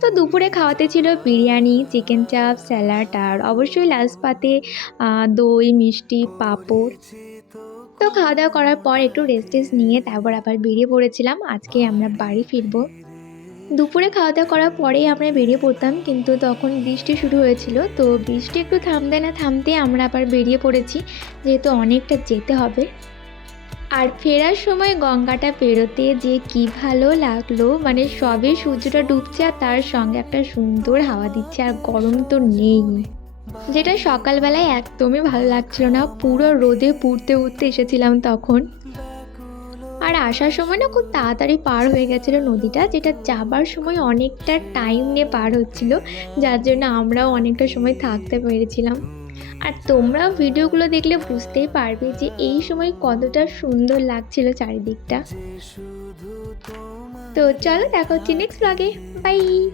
তো দুপুরে খাওয়াতে ছিল বিরিয়ানি, চিকেন চাপ, স্যালাড আর অবশ্যই লাস্ট পাতে দই, মিষ্টি, পাঁপড়। তো খাওয়া-দাওয়া করার পর একটু রেস্ট-টেস্ট নিয়ে তারপর আবার বেরিয়ে পড়েছিলাম। আজকে আমরা বাড়ি ফিরবো। দুপুরে খাওয়া-দাওয়া করার পরেই আমরা বেরিয়ে পড়তাম, কিন্তু তখন বৃষ্টি শুরু হয়েছিল। তো বৃষ্টি একটু থামতে না থামতেই আমরা আবার বেরিয়ে পড়েছি, যেহেতু অনেকটা যেতে হবে। আর ফেরার সময় গঙ্গাটা পেরোতে যে কি ভালো লাগলো, মানে সবে সূর্যটা ডুবছে আর তার সঙ্গে একটা সুন্দর হাওয়া দিচ্ছে, আর গরম তো নেই। যেটা সকালবেলায় একদমই ভালো লাগছিল না, পুরো রোদে পুড়তে উঠতে এসেছিলাম তখন। আর আসার সময় না খুব তাড়াতাড়ি পার হয়ে গেছিলো নদীটা, যেটা যাবার সময় অনেকটা টাইম নিয়ে পার হচ্ছিল, যার জন্য আমরাও অনেকটা সময় থাকতে পেরেছিলাম। আর তোমরাও ভিডিওগুলো দেখলে বুঝতেই পারবে যে এই সময় কতটা সুন্দর লাগছিল চারিদিকটা। তো চলো দেখা হচ্ছে নেক্সট ব্লগে। বাই।